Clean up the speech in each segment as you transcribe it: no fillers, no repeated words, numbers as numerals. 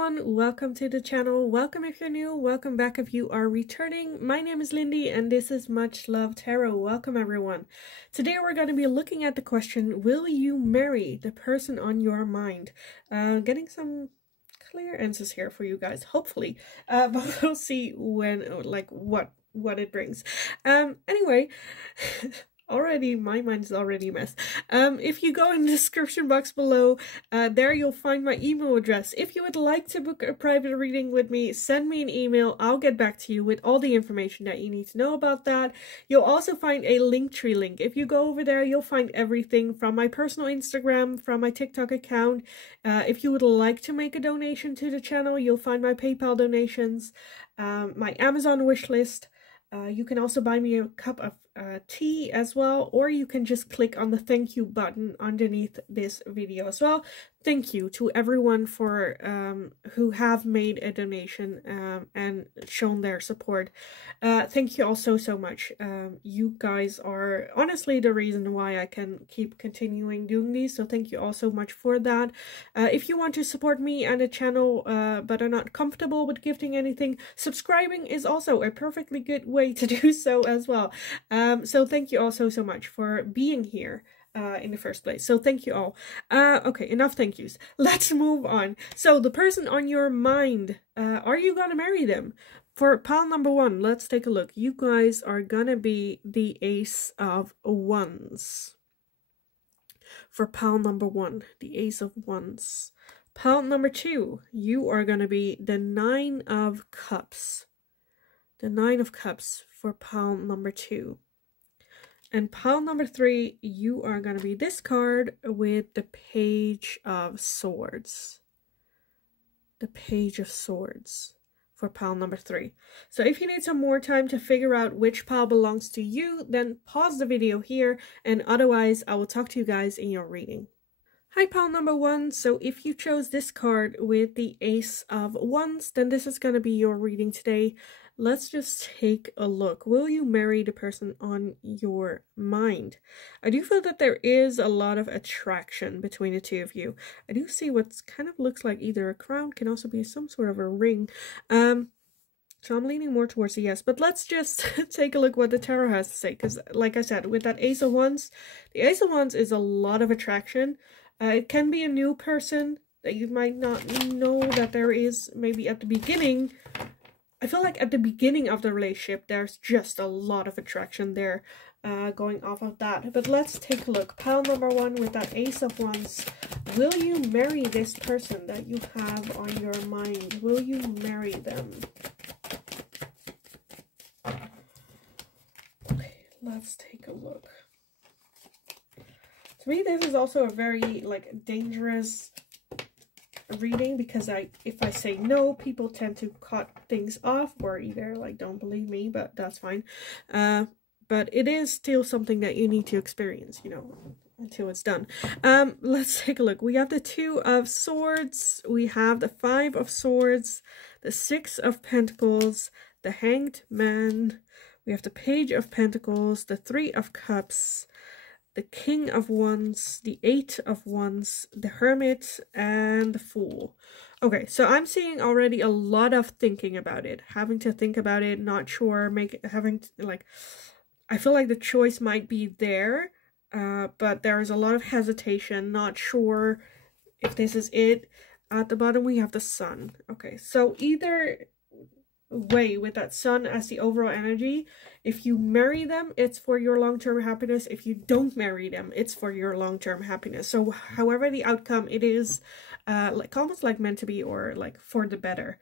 everyone, welcome to the channel. Welcome if you're new, welcome back if you are returning. My name is Lindy and this is Much Love Tarot. Welcome everyone. Today we're going to be looking at the question, will you marry the person on your mind? Getting some clear answers here for you guys, hopefully. But we'll see when, what it brings. Anyway, already my mind's already a mess. If you go in the description box below, there you'll find my email address. If you would like to book a private reading with me, send me an email. I'll get back to you with all the information that you need to know about that. You'll also find a Linktree link. If you go over there, you'll find everything from my personal Instagram, from my TikTok account. If you would like to make a donation to the channel, you'll find my PayPal donations, my Amazon wish list. You can also buy me a cup of tea as well, or you can just click on the thank you button underneath this video as well. Thank you to everyone for who have made a donation and shown their support. Thank you all so much. You guys are honestly the reason why I can keep continuing doing these, so thank you all so much for that. If you want to support me and the channel but are not comfortable with gifting anything, subscribing is also a perfectly good way to do so as well. So thank you all so much for being here in the first place. So thank you all. Okay, enough thank yous. Let's move on. So the person on your mind, are you gonna marry them? For pile number one, let's take a look. You guys are gonna be the Ace of Wands. For pile number one, the Ace of Wands. Pile number two, you are gonna be the Nine of Cups. The Nine of Cups for pile number two. And pile number three, you are going to be this card with the Page of Swords. The Page of Swords for pile number three. So if you need some more time to figure out which pile belongs to you, then pause the video here, and otherwise I will talk to you guys in your reading. Hi pile number one, so if you chose this card with the Ace of Wands, then this is going to be your reading today. Let's just take a look. Will you marry the person on your mind? I do feel that there is a lot of attraction between the two of you. I do see what kind of looks like either a crown, can also be some sort of a ring. So I'm leaning more towards a yes, but let's just take a look what the tarot has to say, because like I said, with that Ace of Wands, the Ace of Wands is a lot of attraction. It can be a new person that you might not know that there is maybe at the beginning. I feel like at the beginning of the relationship, there's just a lot of attraction there going off of that. But let's take a look. Pile number one with that Ace of Wands. Will you marry this person that you have on your mind? Will you marry them? Okay, let's take a look. To me, this is also a very, dangerous reading, because if I say no, people tend to cut things off or either don't believe me, but that's fine. But it is still something that you need to experience, until it's done. Let's take a look. We have the Two of Swords, we have the Five of Swords, the Six of Pentacles, the Hanged Man, we have the Page of Pentacles, the Three of Cups, the King of Wands, the Eight of Wands, the Hermit, and the Fool. Okay, so I'm seeing already a lot of thinking about it, having to think about it, not sure, I feel like the choice might be there, but there's a lot of hesitation, not sure if this is it. At the bottom we have the Sun. Okay, so either way, with that Sun as the overall energy, if you marry them, it's for your long-term happiness. If you don't marry them, it's for your long-term happiness. So however the outcome, it is almost meant to be, or for the better.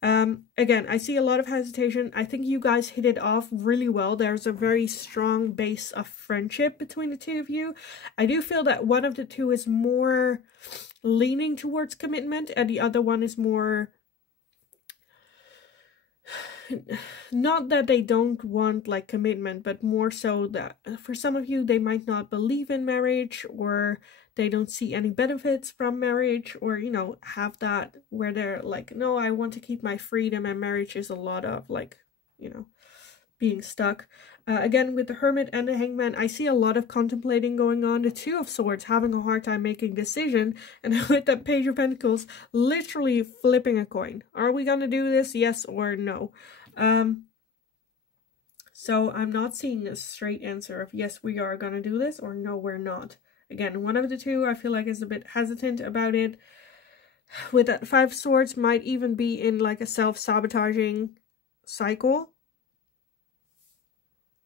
Again, I see a lot of hesitation. I think you guys hit it off really well. There's a very strong base of friendship between the two of you. I do feel that one of the two is more leaning towards commitment and the other one is more, not that they don't want commitment, but more so that for some of you, they might not believe in marriage, or they don't see any benefits from marriage, or have that where they're no, I want to keep my freedom, and marriage is a lot of being stuck. Again, with the Hermit and the Hangman, I see a lot of contemplating going on. The Two of Swords having a hard time making decision. And with the Page of Pentacles, literally flipping a coin. Are we gonna do this? Yes or no? So I'm not seeing a straight answer of yes, we are gonna do this, or no, we're not. Again, one of the two I feel like is a bit hesitant about it. With that Five of Swords, might even be in like a self-sabotaging cycle,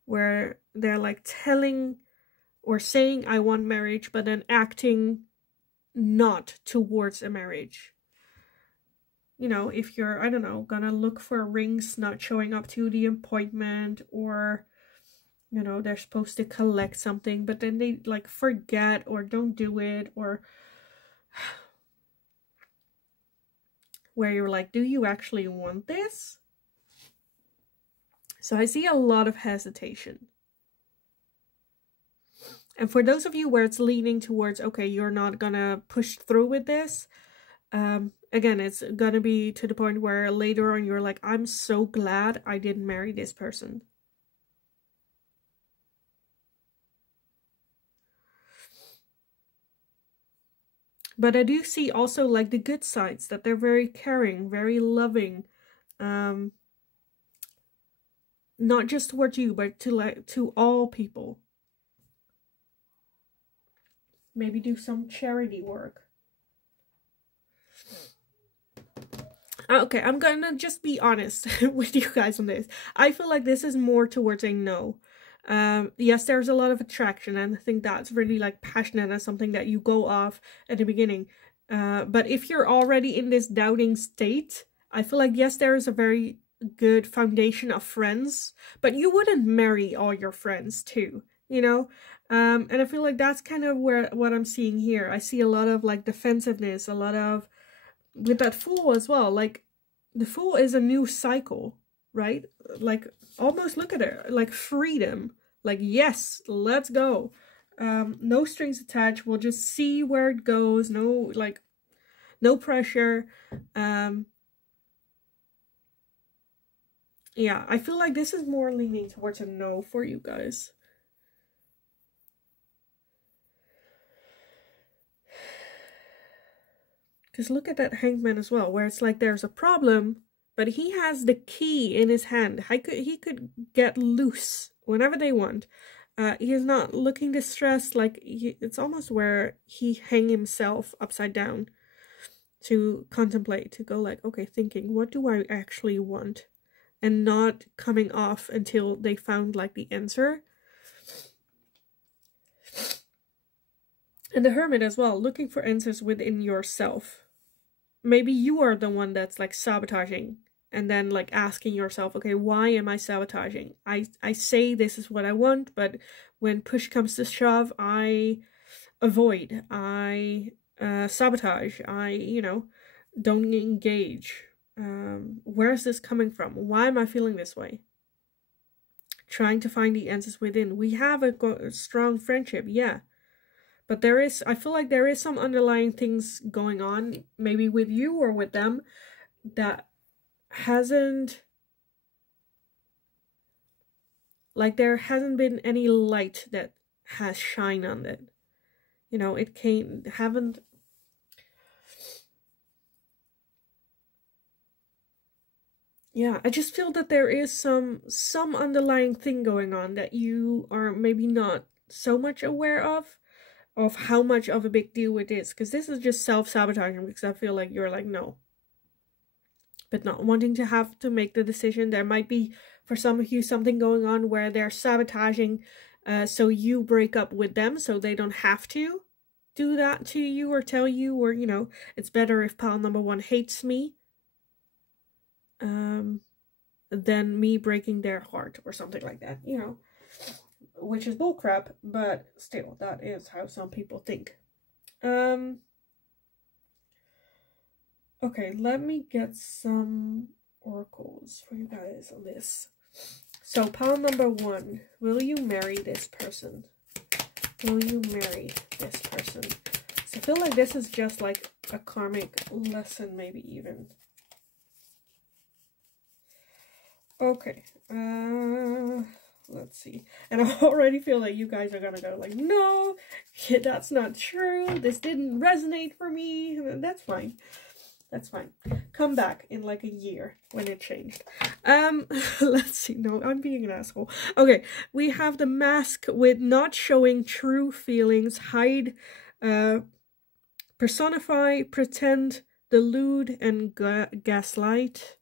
where they're like telling or saying I want marriage, but then acting not towards a marriage. You know, if you're, I don't know, gonna look for rings, not showing up to the appointment, or, you know, they're supposed to collect something, but then they like forget or don't do it, or where you're like, do you actually want this? So I see a lot of hesitation. And for those of you where it's leaning towards, okay, you're not gonna push through with this, again, it's gonna be to the point where later on you're like, I'm so glad I didn't marry this person. But I do see also like the good sides, that they're very caring, very loving, not just towards you, but to all people. Maybe do some charity work. Okay, I'm gonna just be honest with you guys on this. I feel like this is more towards a no. Yes, there's a lot of attraction, and I think that's really like passionate and something that you go off at the beginning. But if you're already in this doubting state, I feel like yes, there is a very good foundation of friends, but you wouldn't marry all your friends too, you know? And I feel like that's kind of what I'm seeing here. I see a lot of like defensiveness, a lot of, with that Fool as well, like the Fool is a new cycle, right? Like almost look at it, like freedom, like yes, let's go. No strings attached, we'll just see where it goes, no like no pressure. Yeah, I feel like this is more leaning towards a no for you guys. Because look at that Hangman as well, where it's like there's a problem, but he has the key in his hand. He could get loose whenever they want. He is not looking distressed, like it's almost where he hang himself upside down to contemplate, to go like, okay, thinking, what do I actually want? And not coming off until they found like the answer. And the Hermit as well, looking for answers within yourself. Maybe you are the one that's like sabotaging, and then like asking yourself, okay, why am I sabotaging? I say this is what I want, but when push comes to shove, I avoid, I sabotage, I, you know, don't engage. Where is this coming from? Why am I feeling this way? Trying to find the answers within. We have a strong friendship, yeah. But there is, I feel like there is some underlying things going on, maybe with you or with them, that hasn't, like there hasn't been any light that has shine on it. You know, it haven't. Yeah, I just feel that there is some underlying thing going on that you are maybe not so much aware of how much of a big deal it is. Because this is just self-sabotaging, because I feel like you're like, no. But not wanting to have to make the decision. There might be, for some of you, something going on where they're sabotaging, so you break up with them, so they don't have to do that to you or tell you, or, you know, it's better if pile number one hates me than me breaking their heart or something like that, you know, which is bullcrap, but still, that is how some people think. Okay, let me get some oracles for you guys on this. So, pile number one, will you marry this person? Will you marry this person? So I feel like this is just like a karmic lesson, maybe even. Okay. let's see. And I already feel like you guys are gonna go like, no, that's not true. This didn't resonate for me. That's fine. That's fine. Come back in like a year when it changed. Let's see. No, I'm being an asshole. Okay, we have the mask with not showing true feelings, hide, personify, pretend, delude, and gaslight.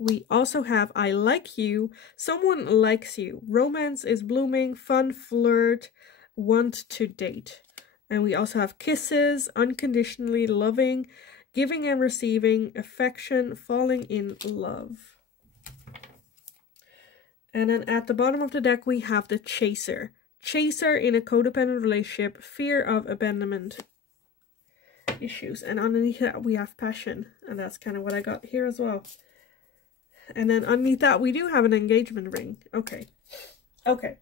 We also have I like you, someone likes you, romance is blooming, fun, flirt, want to date. And we also have kisses, unconditionally loving, giving and receiving, affection, falling in love. And then at the bottom of the deck, we have the chaser. Chaser in a codependent relationship, fear of abandonment issues. And underneath that, we have passion. And that's kind of what I got here as well. And then underneath that, we do have an engagement ring. Okay. Okay.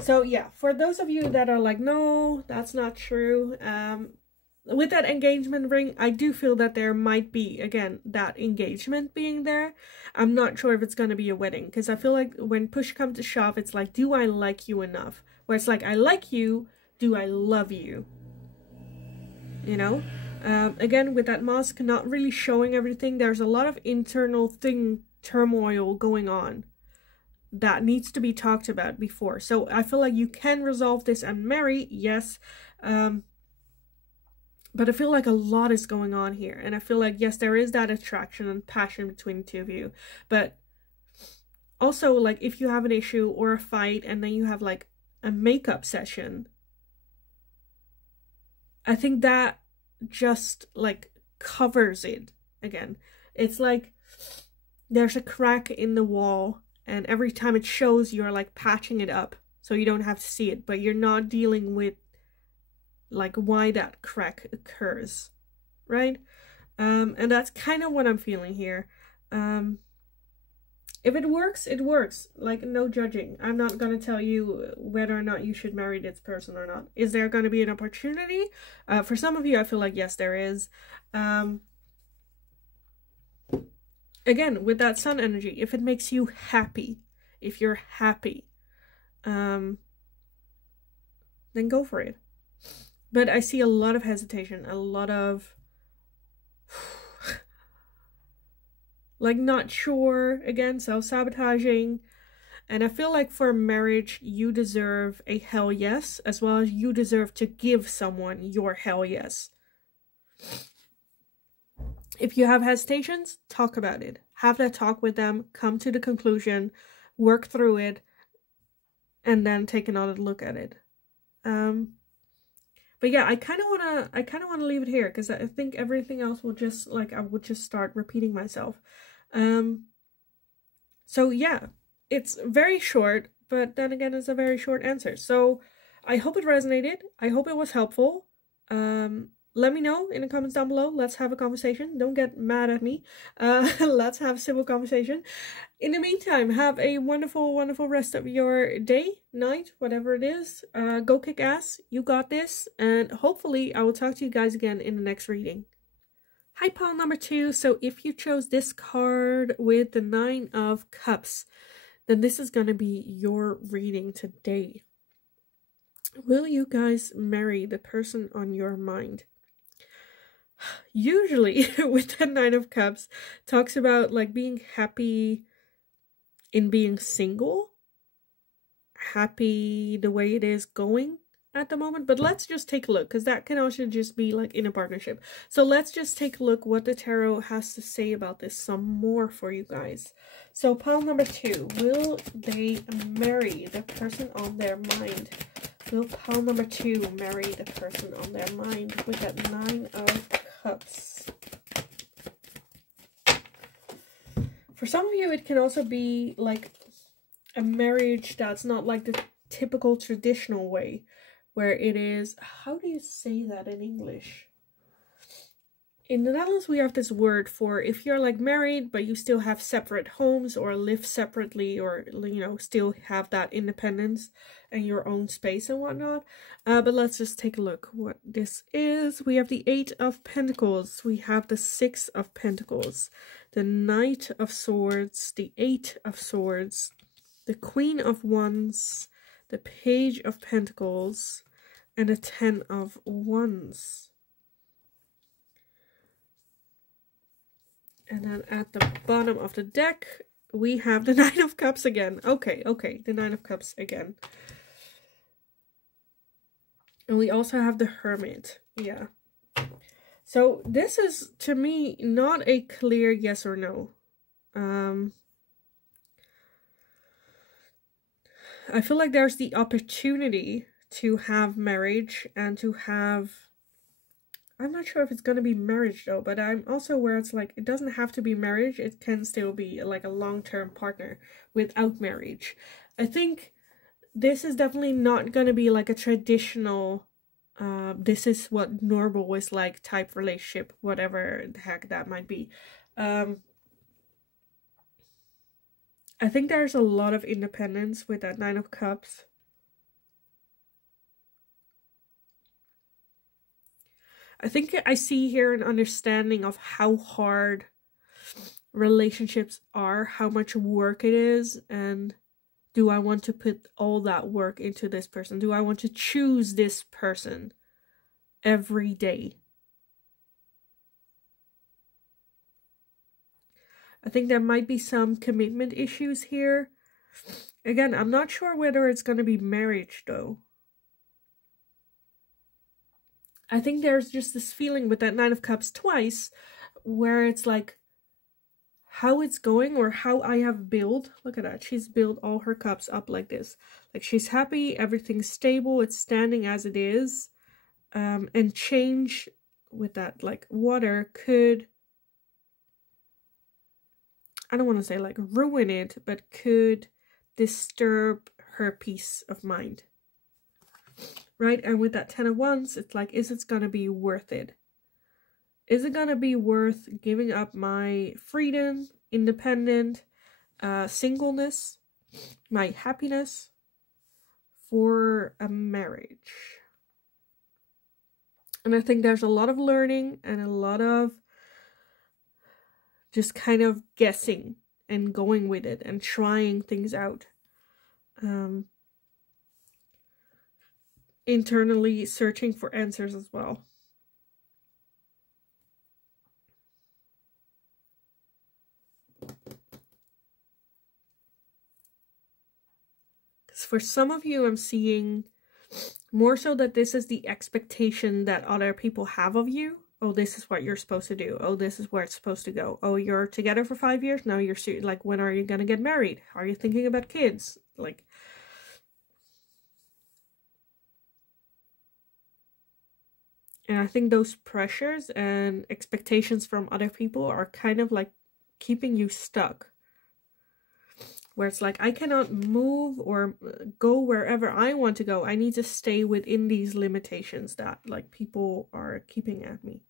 So yeah, for those of you that are like, no, that's not true. With that engagement ring, I do feel that there might be, again, that engagement being there. I'm not sure if it's going to be a wedding. Because I feel like when push comes to shove, it's like, do I like you enough? Where it's like, I like you, do I love you? You know? Again, with that mask not really showing everything, there's a lot of internal turmoil going on that needs to be talked about before. So I feel like you can resolve this and marry, yes. But I feel like a lot is going on here. And I feel like, yes, there is that attraction and passion between the two of you. But also, like, if you have an issue or a fight and then you have, like, a makeup session, I think that just like covers it again. It's like there's a crack in the wall and every time it shows, you're like patching it up so you don't have to see it, but you're not dealing with like why that crack occurs, right? And that's kind of what I'm feeling here. If it works, it works. Like, no judging. I'm not going to tell you whether or not you should marry this person or not. Is there going to be an opportunity? For some of you, I feel like, yes, there is. Again, with that sun energy, if it makes you happy, if you're happy, then go for it. But I see a lot of hesitation, a lot of like not sure, again, self-sabotaging. And I feel like for marriage, you deserve a hell yes, as well as you deserve to give someone your hell yes. If you have hesitations, talk about it. Have that talk with them, come to the conclusion, work through it, and then take another look at it. But yeah, I kind of wanna leave it here because I think everything else will just, like, I would just start repeating myself. So yeah, it's very short, but then again, it's a very short answer. So I hope it resonated. I hope it was helpful. Let me know in the comments down below. Let's have a conversation. Don't get mad at me. Let's have a civil conversation. In the meantime, have a wonderful, wonderful rest of your day, night, whatever it is. Go kick ass. You got this. And hopefully I will talk to you guys again in the next reading. Hi, pile number 2. So if you chose this card with the 9 of Cups, then this is going to be your reading today. Will you guys marry the person on your mind? Usually with the 9 of Cups, talks about like being happy in being single, happy the way it is going at the moment. But let's just take a look, because that can also just be like in a partnership. So let's just take a look what the tarot has to say about this some more for you guys. So pile number 2, will they marry the person on their mind? Will pile number 2 marry the person on their mind with that 9 of Cups? For some of you, it can also be like a marriage that's not like the typical traditional way, where it is, how do you say that in English? In the Netherlands, we have this word for if you're like married, but you still have separate homes or live separately, or, you know, still have that independence and your own space and whatnot. But let's just take a look what this is. We have the 8 of Pentacles. We have the 6 of Pentacles. the Knight of Swords, the Eight of Swords, the Queen of Wands, the Page of Pentacles, and the Ten of Wands. And then at the bottom of the deck, we have the Nine of Cups again. Okay, the Nine of Cups again. And we also have the Hermit. Yeah. So this is, to me, not a clear yes or no. I feel like there's the opportunity to have marriage and to have... I'm not sure if it's going to be marriage though, but I'm also where it's like, it doesn't have to be marriage. It can still be like a long-term partner without marriage. I think this is definitely not going to be like a traditional, this is what normal is like type relationship, whatever the heck that might be. I think there's a lot of independence with that Nine of Cups. I think I see here an understanding of how hard relationships are, how much work it is, and do I want to put all that work into this person? Do I want to choose this person every day? I think there might be some commitment issues here. Again, I'm not sure whether it's going to be marriage though. I think there's just this feeling with that Nine of Cups twice where it's like how it's going or how I have built. Look at that. She's built all her cups up like this. Like she's happy, everything's stable, it's standing as it is. And change with that like water could, I don't want to say like ruin it, but could disturb her peace of mind. Right? And with that Ten of Wands, it's like, is it gonna be worth it? Is it gonna be worth giving up my freedom, independent, singleness, my happiness for a marriage? And I think there's a lot of learning and a lot of just kind of guessing and going with it and trying things out. Internally searching for answers as well. Because for some of you, I'm seeing more so that this is the expectation that other people have of you. Oh, this is what you're supposed to do. Oh, this is where it's supposed to go. Oh, you're together for 5 years? Now you're like, when are you going to get married? Are you thinking about kids? Like, and I think those pressures and expectations from other people are kind of like keeping you stuck. Where it's like, I cannot move or go wherever I want to go. I need to stay within these limitations that like people are keeping at me.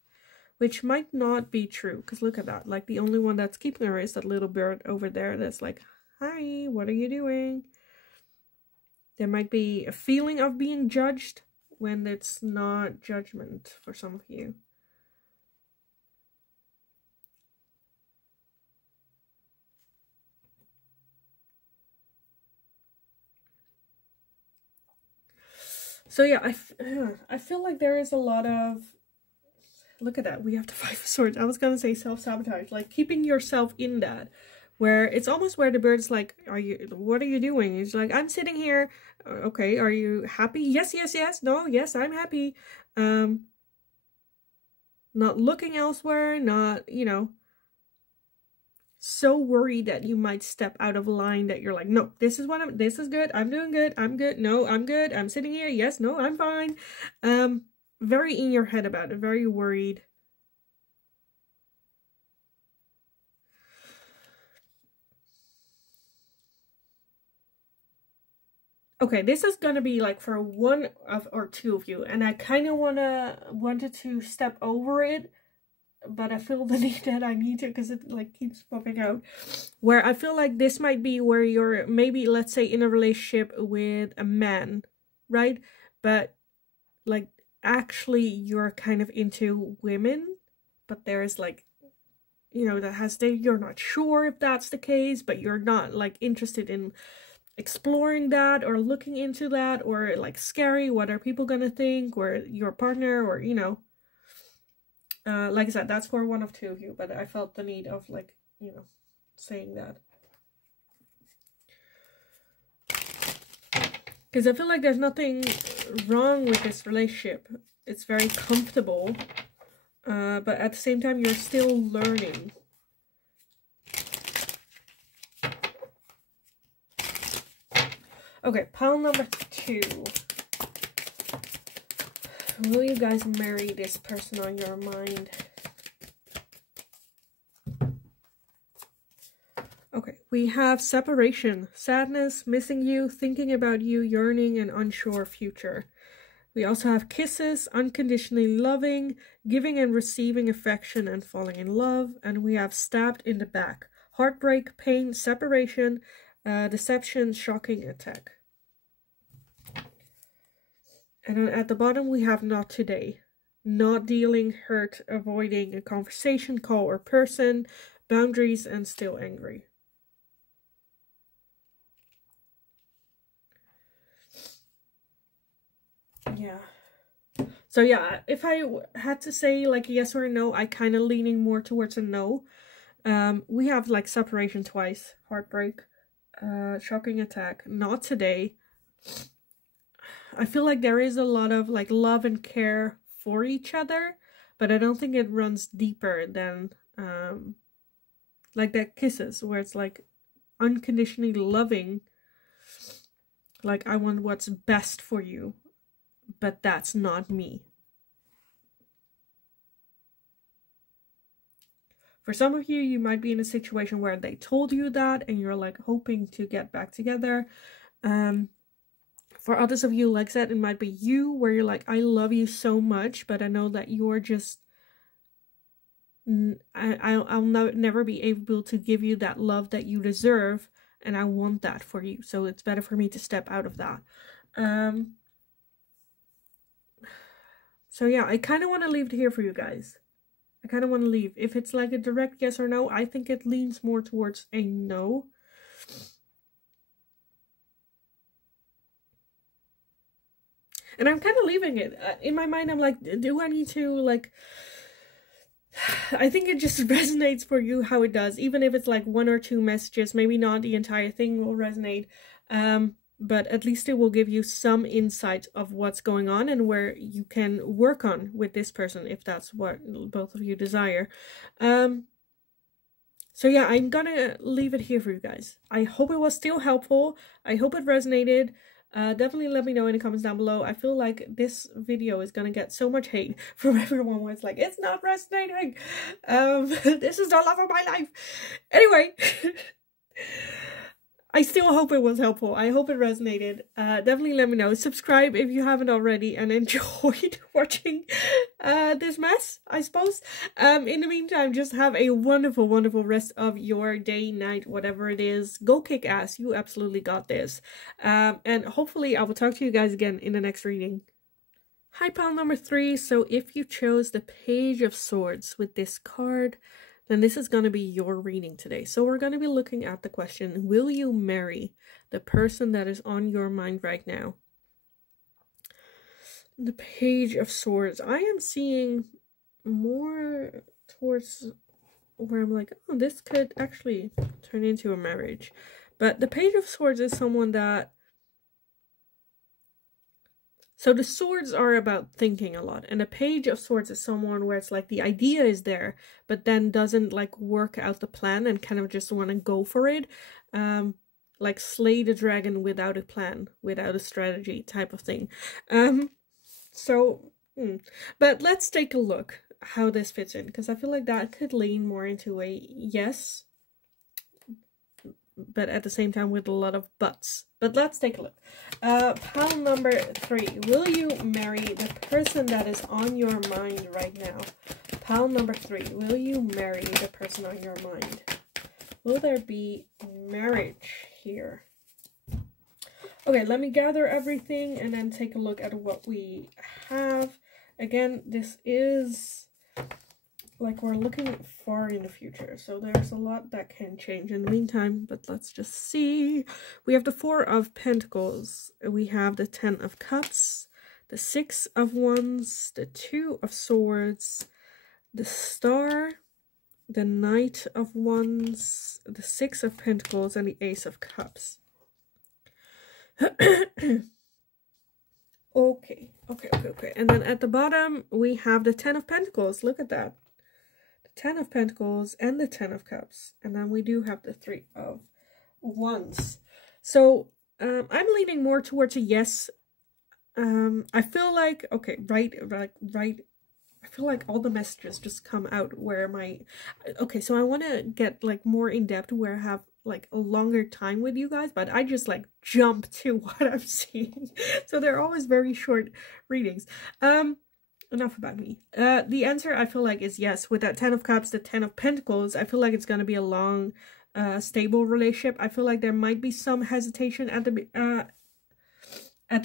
Which might not be true. Because look at that. Like the only one that's keeping her is that little bird over there that's like, hi, what are you doing? There might be a feeling of being judged when it's not judgment for some of you. So yeah, I feel like there is a lot of, look at that, we have the Five of Swords. I was gonna say self-sabotage, like keeping yourself in that, where it's almost where the bird's like, what are you doing? It's like, I'm sitting here. Okay, are you happy? Yes, yes, yes. No, yes, I'm happy. Not looking elsewhere, not, you know, so worried that you might step out of line that you're like, no, this is good. I'm doing good. I'm good. No, I'm good. I'm sitting here. Yes, no, I'm fine. Very in your head about it, very worried. Okay, this is gonna be like for one of or two of you, and I kind of wanted to step over it, but I feel the need that I need to because it like keeps popping out. Where I feel like this might be where you're maybe, let's say, in a relationship with a man, right? But like actually you're kind of into women, but there's like you know, that has you're not sure if that's the case, but you're not like interested in exploring that or looking into that, or like scary, what are people gonna think, or your partner, or you know, like I said, that's for one of two of you, but I felt the need of like, you know, saying that because I feel like there's nothing wrong with this relationship. It's very comfortable, but at the same time you're still learning. Okay, pile number 2. Will you guys marry this person on your mind? Okay, we have separation, sadness, missing you, thinking about you, yearning, and unsure future. We also have kisses, unconditionally loving, giving and receiving affection and falling in love. And we have stabbed in the back, heartbreak, pain, separation, deception, shocking attack. And then at the bottom we have not today, not dealing, hurt, avoiding a conversation, call, or person, boundaries, and still angry. Yeah. So yeah, if I had to say like yes or no, I kind of leaning more towards a no. We have like separation twice, heartbreak, shocking attack, not today. I feel like there is a lot of like love and care for each other, but I don't think it runs deeper than like that kisses, where it's like unconditionally loving, like I want what's best for you, but that's not me. For some of you, you might be in a situation where they told you that and you're like hoping to get back together. For others of you, like that, it might be you where you're like, I love you so much, but I know that you're just, I'll never be able to give you that love that you deserve, and I want that for you. So it's better for me to step out of that. So yeah, I kind of want to leave it here for you guys. I kind of want to leave. If it's like a direct yes or no, I think it leans more towards a no. And I'm kind of leaving it. In my mind, I'm like, do I need to, like... I think it just resonates for you how it does. Even if it's like 1 or 2 messages, maybe not the entire thing will resonate. But at least it will give you some insight of what's going on and where you can work on with this person, if that's what both of you desire. So yeah, I'm gonna leave it here for you guys. I hope it was still helpful. I hope it resonated. Definitely let me know in the comments down below. I feel like this video is gonna get so much hate from everyone where it's like, it's not resonating. This is the love of my life. Anyway, I still hope it was helpful. I hope it resonated. Definitely let me know. Subscribe if you haven't already and enjoyed watching this mess, I suppose. In the meantime, just have a wonderful, wonderful rest of your day, night, whatever it is. Go kick ass. You absolutely got this. And hopefully I will talk to you guys again in the next reading. Hi, pile number 3. So if you chose the Page of Swords with this card, then this is going to be your reading today. So we're going to be looking at the question, will you marry the person that is on your mind right now? The Page of Swords. I am seeing more towards where I'm like, oh, this could actually turn into a marriage. But the Page of Swords is someone that... So the swords are about thinking a lot, and a Page of Swords is someone where it's like the idea is there, but then doesn't like work out the plan and kind of just want to go for it. Like slay the dragon without a plan, without a strategy type of thing. But let's take a look how this fits in, because I feel like that could lean more into a yes, but at the same time with a lot of buts. But let's take a look. Pile number 3. Will you marry the person that is on your mind right now? Pile number 3. Will you marry the person on your mind? Will there be marriage here? Okay, let me gather everything and then take a look at what we have. Again, this is like we're looking far in the future, so there's a lot that can change in the meantime, but let's just see. We have the Four of Pentacles, we have the Ten of Cups, the Six of Wands, the Two of Swords, the Star, the Knight of Wands, the Six of Pentacles, and the Ace of Cups. Okay. And then at the bottom, we have the Ten of Pentacles. Look at that. The Ten of Pentacles and the Ten of Cups. And then we do have the Three of Wands. So, I'm leaning more towards a yes. I feel like, okay, right. I feel like all the messages just come out where okay, so I want to get like more in depth where I have like a longer time with you guys, but I just like jump to what I'm seeing. So they're always very short readings. Enough about me. The answer I feel like is yes. With that Ten of Cups, the Ten of Pentacles, I feel like it's going to be a long, stable relationship. I feel like there might be some hesitation at the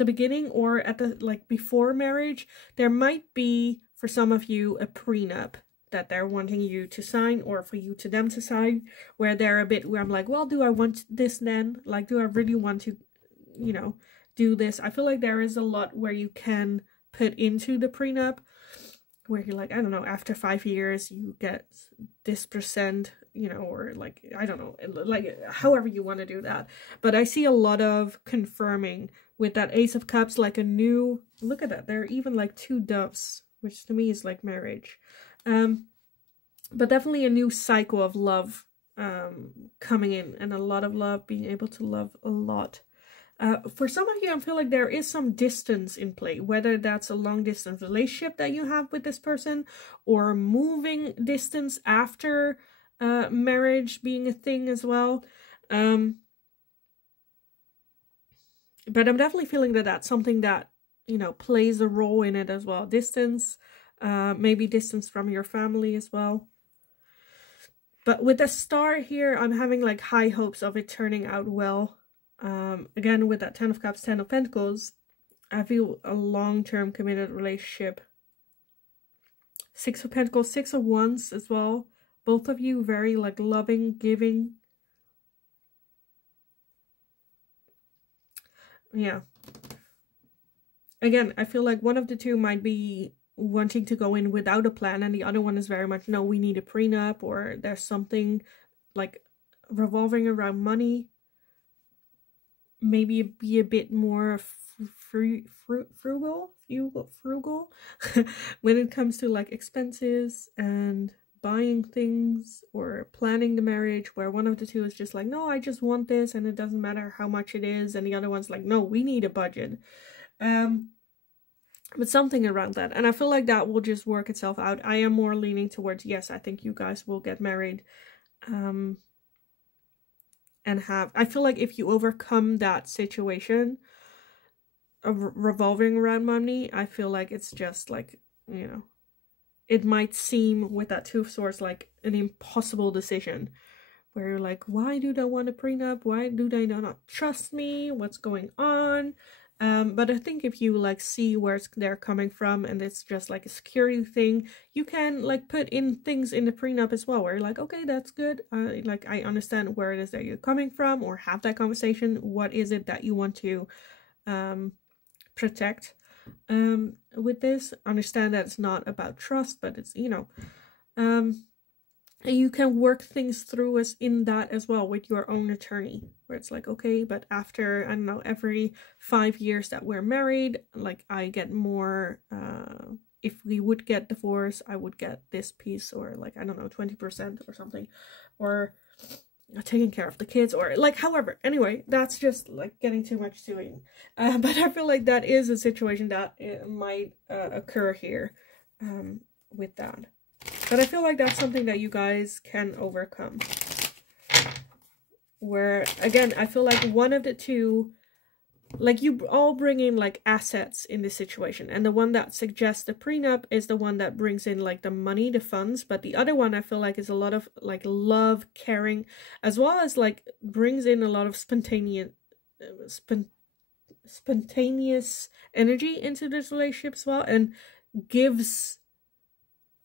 beginning, or at the, like, before marriage. There might be, for some of you, a prenup that they're wanting you to sign, or for you to them to sign, where they're a bit, where I'm like, well, do I want this then? Like, do I really want to, you know, do this? I feel like there is a lot where you can put into the prenup, where you're like, I don't know, after 5 years, you get this percent, you know, or like, I don't know, like, however you want to do that. But I see a lot of confirming with that Ace of Cups, like a new, look at that, there are even like 2 doves, which to me is like marriage. But definitely a new cycle of love coming in, and a lot of love, being able to love a lot. For some of you, I feel like there is some distance in play, whether that's a long distance relationship that you have with this person, or moving distance after marriage being a thing as well. But I'm definitely feeling that that's something that, you know, plays a role in it as well. Distance, maybe distance from your family as well. But with the Star here, I'm having like high hopes of it turning out well. Again, with that Ten of Cups, Ten of Pentacles, I feel a long-term committed relationship. Six of Pentacles, Six of Wands as well. Both of you very like loving, giving. Yeah. Again, I feel like one of the two might be wanting to go in without a plan, and the other one is very much, no, we need a prenup, or there's something like revolving around money. Maybe be a bit more frugal when it comes to like expenses and buying things or planning the marriage, where one of the two is just like, no, I just want this and it doesn't matter how much it is, and the other one's like, no, we need a budget. But something around that, and I feel like that will just work itself out. I am more leaning towards yes, I think you guys will get married, and have, I feel like if you overcome that situation of revolving around money, I feel like it's just like, you know, it might seem with that Two of Swords like an impossible decision, where you're like, why do they want a prenup? Why do they not trust me? What's going on? But I think if you like see where they're coming from, and it's just like a security thing, you can like put in things in the prenup as well, where you're like, okay, that's good. Like, I understand where it is that you're coming from, or have that conversation. What is it that you want to protect with this? Understand that it's not about trust, but it's, you know, and you can work things through as in that as well with your own attorney, where it's like, okay, but after, I don't know, every 5 years that we're married, like, I get more, if we would get divorced, I would get this piece, or like, I don't know, 20% or something, or taking care of the kids, or like, however. Anyway, that's just like getting too much to it. But I feel like that is a situation that might occur here with that. But I feel like that's something that you guys can overcome. Where, again, I feel like one of the two, like, you all bring in like assets in this situation, and the one that suggests the prenup is the one that brings in like the money, the funds. But the other one, I feel like, is a lot of like love, caring, as well as like brings in a lot of spontaneous energy into this relationship as well, and gives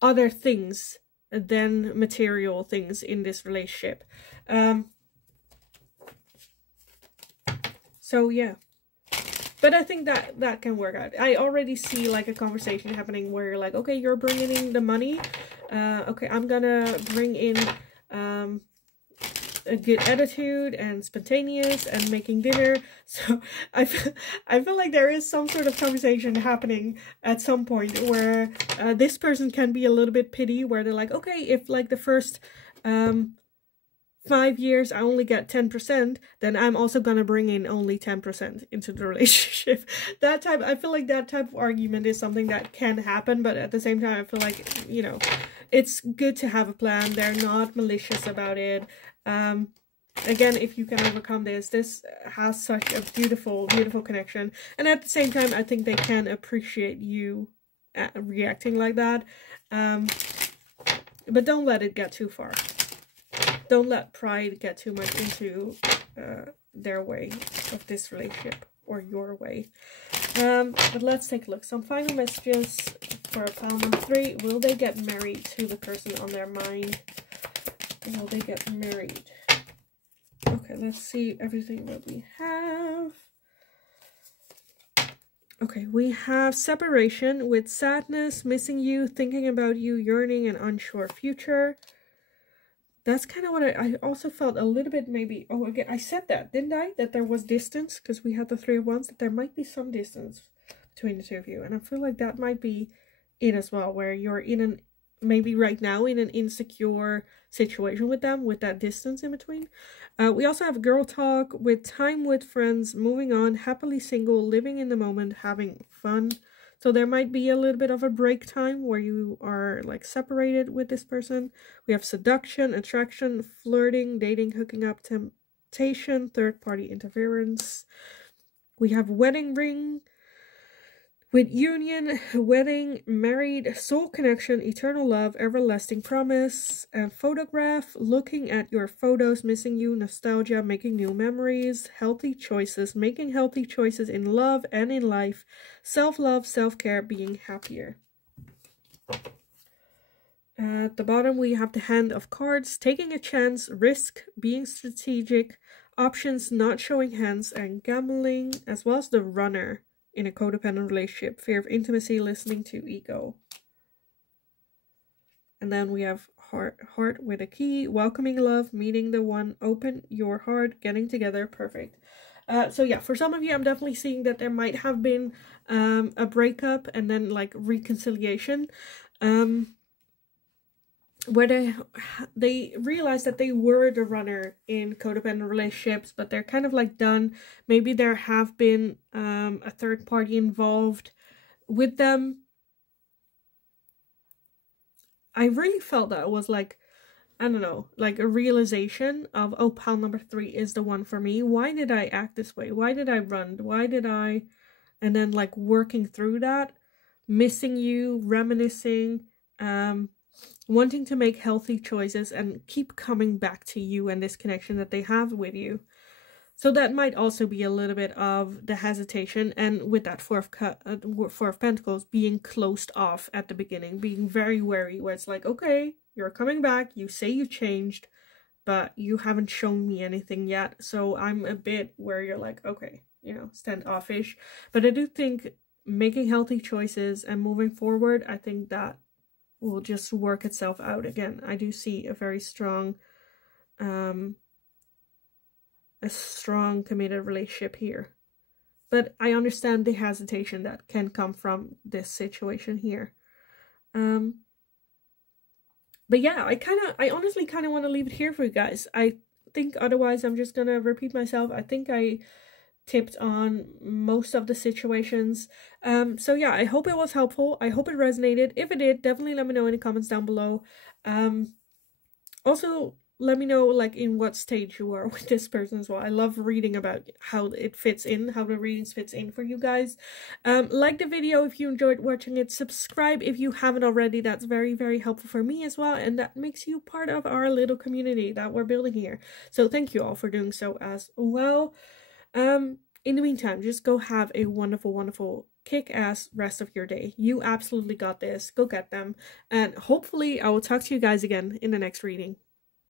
other things than material things in this relationship. So yeah, but I think that can work out. I already see like a conversation happening where you're like, okay, you're bringing in the money, okay, I'm gonna bring in a good attitude and spontaneous and making dinner. So I feel like there is some sort of conversation happening at some point where this person can be a little bit pity, where they're like, okay, if like the first 5 years I only get 10%, then I'm also gonna bring in only 10% into the relationship. That type, I feel like that type of argument is something that can happen, but at the same time I feel like, you know, it's good to have a plan. They're not malicious about it. Again, if you can overcome this has such a beautiful connection, and at the same time I think they can appreciate you reacting like that, but don't let it get too far. Don't let pride get too much into their way of this relationship, or your way. But let's take a look. Some final messages for pile number 3. Will they get married to the person on their mind? Will they get married? Okay, let's see everything that we have. Okay, we have separation with sadness, missing you, thinking about you, yearning, and unsure future. That's kind of what I also felt a little bit, maybe. Oh, again, I said that, didn't I? That there was distance, because we had the 3 of Wands, that there might be some distance between the 2 of you. And I feel like that might be it as well, where you're in an, maybe right now, in an insecure situation with them, with that distance in between. We also have girl talk with time with friends, moving on, happily single, living in the moment, having fun. So there might be a little bit of a break time where you are like separated with this person. We have seduction, attraction, flirting, dating, hooking up, temptation, third-party interference. We have wedding ring with union, wedding, married, soul connection, eternal love, everlasting promise, and photograph, looking at your photos, missing you, nostalgia, making new memories, healthy choices, making healthy choices in love and in life, self-love, self-care, being happier. At the bottom, we have the hand of cards, taking a chance, risk, being strategic, options, not showing hands, and gambling, as well as the runner in a codependent relationship, fear of intimacy, listening to ego. And then we have heart with a key, welcoming love, meeting the one, open your heart, getting together, perfect. So yeah, for some of you, I'm definitely seeing that there might have been a breakup and then like reconciliation, where they realized that they were the runner in codependent relationships, but they're kind of like done. Maybe there have been a third party involved with them. I really felt that it was like, I don't know, like a realization of, oh, pile number 3 is the one for me. Why did I act this way? Why did I run? Why did I? And then like working through that, missing you, reminiscing, wanting to make healthy choices and keep coming back to you and this connection that they have with you. So that might also be a little bit of the hesitation, and with that Four of Pentacles being closed off at the beginning, being very wary, where it's like, okay, you're coming back, you say you changed, but you haven't shown me anything yet. So I'm a bit where you're like, okay, you know, standoffish. But I do think making healthy choices and moving forward, I think that will just work itself out. Again, I do see a very strong committed relationship here, but I understand the hesitation that can come from this situation here. But yeah, I honestly kind of want to leave it here for you guys. I think otherwise I'm just gonna repeat myself. I think I tipped on most of the situations. So yeah, I hope it was helpful. I hope it resonated. If it did, definitely let me know in the comments down below. Also, let me know like in what stage you are with this person as well. I love reading about how it fits in, how the readings fits in for you guys. Like the video if you enjoyed watching it. Subscribe if you haven't already. That's very, very helpful for me as well, and that makes you part of our little community that we're building here. So thank you all for doing so as well. In the meantime, just go have a wonderful, wonderful kick-ass rest of your day. You absolutely got this. Go get them. And hopefully I will talk to you guys again in the next reading.